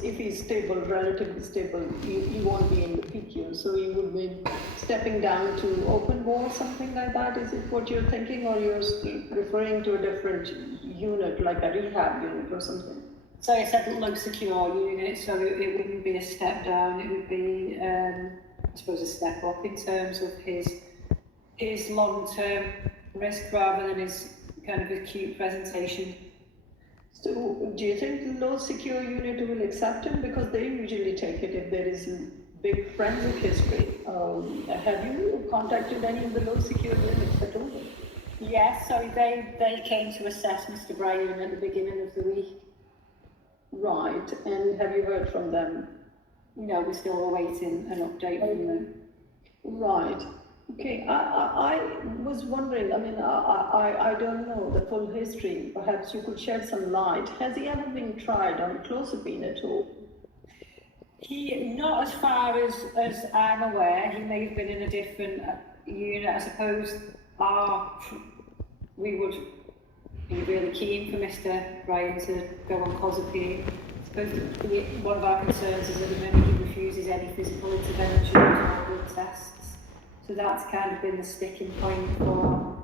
he's stable, relatively stable, he won't be in the PQ, so he would be stepping down to open bore, something like that. Is it what you're thinking, or you're referring to a different unit, like a rehab unit or something? So it's a low secure unit, so it wouldn't be a step down, it would be, I suppose, a step up in terms of his long-term risk rather than his kind of acute presentation. So do you think the low secure unit will accept him? Because they usually take it if there is a big forensic history. Have you contacted any of the low secure units at all? Yes, so they came to assess Mr. Bryan at the beginning of the week. Right, and have you heard from them? No, we're still awaiting an update from them. Right. Okay, I was wondering, I mean, I don't know the full history. Perhaps you could shed some light. Has he ever been tried on clozapine at all? Not as far as I'm aware. He may have been in a different unit. I suppose we would be really keen for Mr. Bryan to go on clozapine. I suppose one of our concerns is that at the minute he refuses any physical intervention or blood tests. So that's kind of been the sticking point for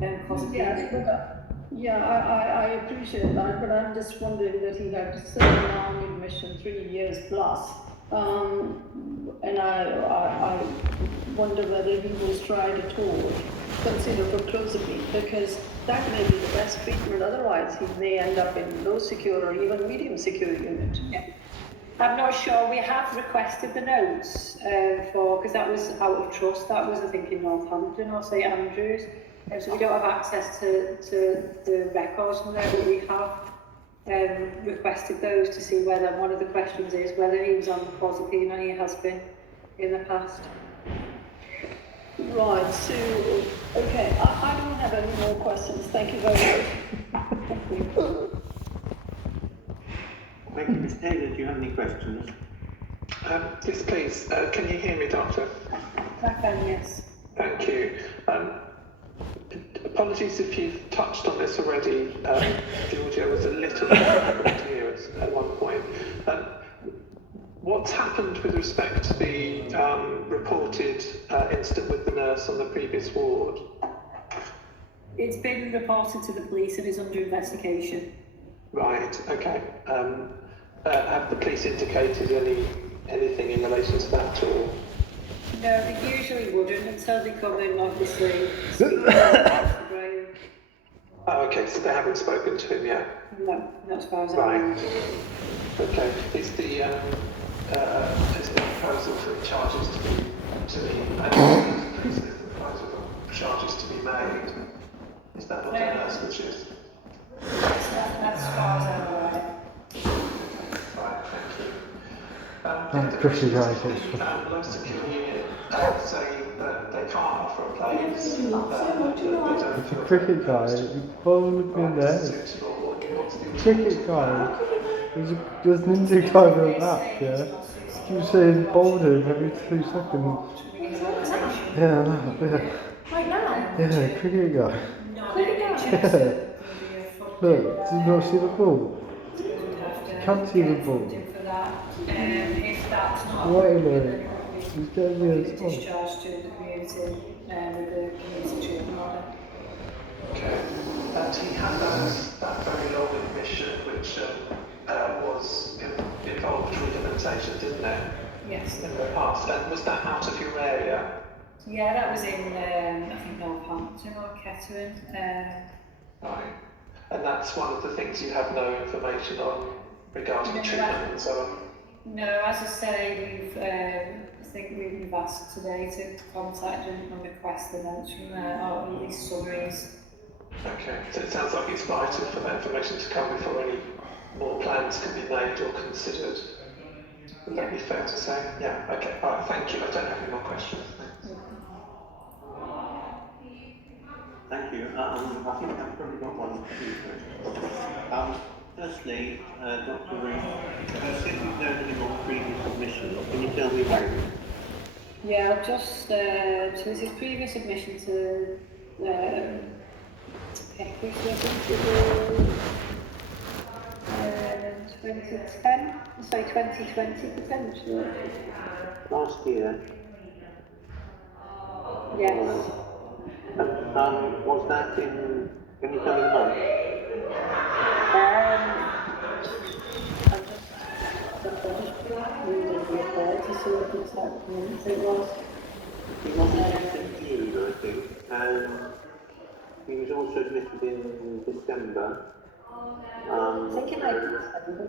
clozapine. Yeah, I appreciate that, but I'm just wondering that he had such a long admission, 3 years plus, and I wonder whether he was tried at all, consider for clozapine, because that may be the best treatment. Otherwise, he may end up in low secure or even medium secure unit. Yeah. I'm not sure. We have requested the notes because that was out of trust. That was, I think, in Northampton or St Andrews. So we don't have access to the records from there, but we have requested those to see whether, one of the questions is whether he was on clozapine, and he has been in the past. Right, so, okay, I don't have any more questions. Thank you very much. Thank you. Thank you. Ms. Taylor, do you have any questions? Yes, please. Can you hear me, Doctor? I can, yes. Thank you. Apologies if you've touched on this already. The audio was a little bit difficult to hear us at one point. What's happened with respect to the reported incident with the nurse on the previous ward? It's been reported to the police and is under investigation. Right, okay. Have the police indicated anything in relation to that at all? No, they usually wouldn't until they come in, obviously. Oh, okay, so they haven't spoken to him yet? No, not as far as I know. Right. Okay. Is the proposal for charges to be charges to be made? Is that what the nurse wishes? That's as far as I'm aware. Right, thank you. The question low secure unit say that they can't offer a place. It's a cricket guy. He bowled me in there. Cricket guy. There's an Indian guy on the map, yeah. You saying bowled him every 2 seconds. Yeah. Right now? Yeah, cricket guy. Cricket guy? Yeah. Look, do you not see the ball? You can't see the ball. If that's not Wait a minute. He's getting me a song. discharged to the community with the community treatment order. Okay. And he had that very long admission which was involved rehabilitation, didn't it? Yes. In the past. And was that out of your area? Yeah, that was in, I think, Northampton or Kettering. Right. And that's one of the things you have no information on regarding treatment and so on? No, as I say, I think we've asked today to contact and request the notes from there, or at least summaries. Okay, so it sounds like it's vital for that information to come before any more plans can be made or considered. Would that be fair to say? Yeah, okay, all right, thank you. I don't have any more questions. Thanks. Thank you. I think I've probably got one. Firstly, Dr. Reed, if you've known any more previous admissions, can you tell me about it? Yeah, just so this is previous admission to 2020 potentially. Last year. Yes. Was that in? Can you tell me the month? Reading the report to see what exact month it was. He was admitted in June, I think, and he was also admitted in December. I think it might be December,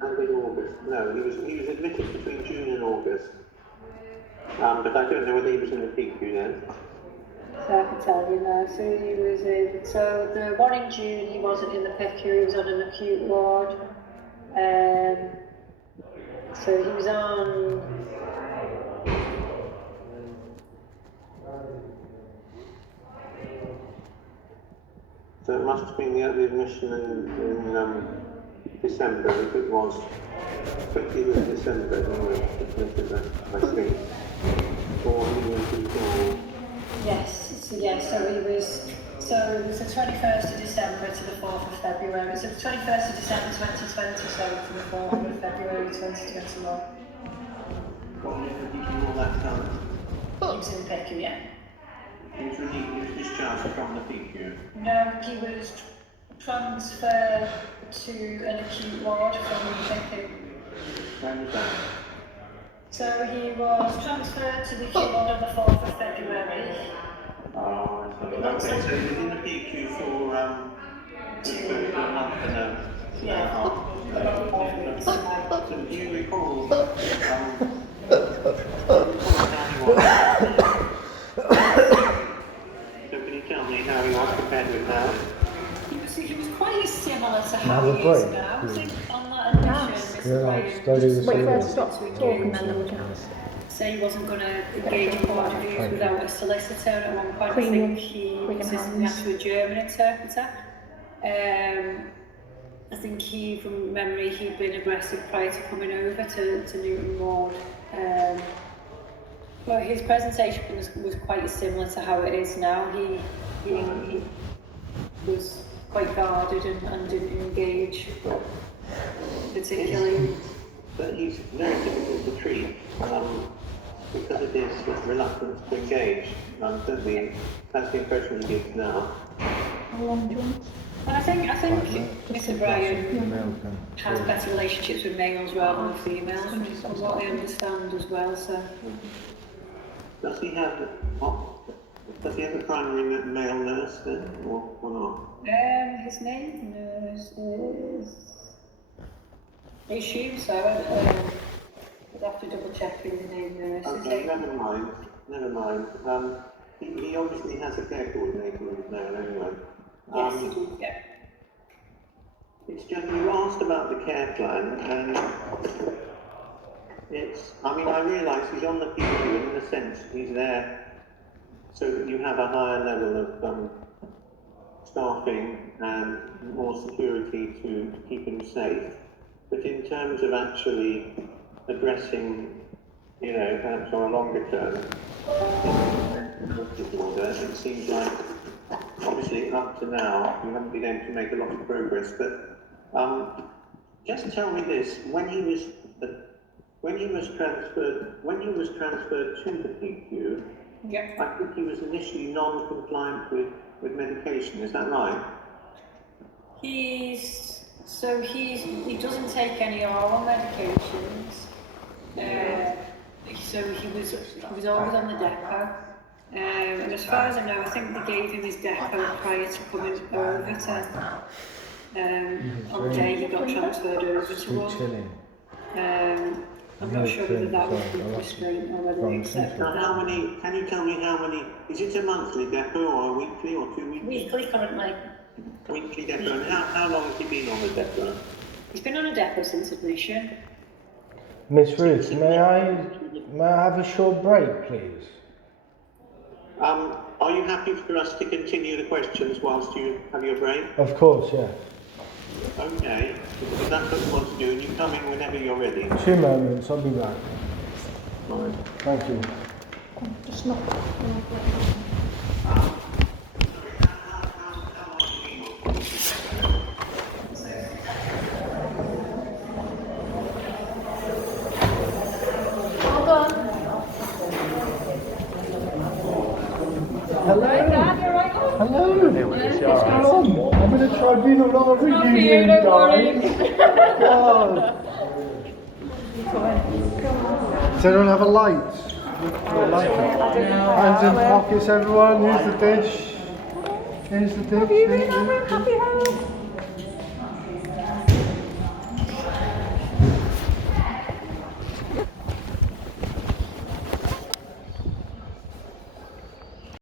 And in August. No, he was admitted between June and August. But I don't know whether he was in the PQ then. so I can tell you now. So he was in, so the one in June he wasn't in the PICU, he was on an acute ward. So he was on. So it must have been the admission in December, if it was 20th of December, he was admitted, I think. Or he was before. Yes, so he was. So it was the 21st of December to the 4th of February. So the 21st of December 2020, so to the 4th of February 2021. Well, you can all that time. He was in the PICU, yeah. He was discharged from the PQ. No, he was transferred to an acute ward from the PICU. When was that? So he was transferred to the acute ward on the 4th of February. Oh, I see. Okay, so he was in the PQ for a month and a half. So do you recall so can you tell me how he was compared with now? He was quite similar to how Have a he is break, now. I please. think on that admission, Yeah, Mr. study Ryan the Wait for her to syllabus. stop talking, then we'll chat. say he wasn't going to engage in court interviews without a solicitor. At one point, Clean I your think he clean insisted hands. to a German interpreter. I think he, from memory, he'd been aggressive prior to coming over to Newton Ward. But his presentation was quite similar to how it is now. He was quite guarded and didn't engage particularly. But he's very difficult to treat because of his reluctance to engage. Don't we? That's the impression he gives now. How long do you want? And I think Mr. Bryan has better relationships with males rather than females, from what I understand as well. So Does he have a primary male nurse then, or not? his name is. I assume so. I'd have to double check his name. Okay, never mind. He obviously has a care coordinator with now anyway. Yes, he does, yeah. It's just you asked about the care plan, and I realise he's on the PQ, and in a sense he's there so that you have a higher level of staffing and more security to keep him safe. But in terms of actually addressing, perhaps on a longer term, it seems like, obviously up to now, you haven't been able to make a lot of progress, but just tell me this, when he was transferred to the PQ, Yeah. I think he was initially non-compliant with medication, is that right? He doesn't take any oral medications. So he was always on the depot. And as far as I know, I think they gave him his depot prior to coming over to. On the day he got transferred over to one. I'm not sure whether that was the restraint or whether they accepted that. Can you tell me how many, is it a monthly depot or a weekly or 2 weekly? Weekly currently. Weekly depot, and how long has he been on the depot? He's been on a depot since admission. Miss Ruth, may I have a short break, please? Are you happy for us to continue the questions whilst you have your break? Of course, yeah. Okay, if that's what you want to do, and you come in whenever you're ready. 2 moments, I'll be back. Right. Thank you. Just not. Hello. Hello. What's going on? I'm in a tribunal, not a reunion, guys. God. Does anyone have a light? Hands in pockets, everyone. Here's the dish. Here's the dish. Happy home.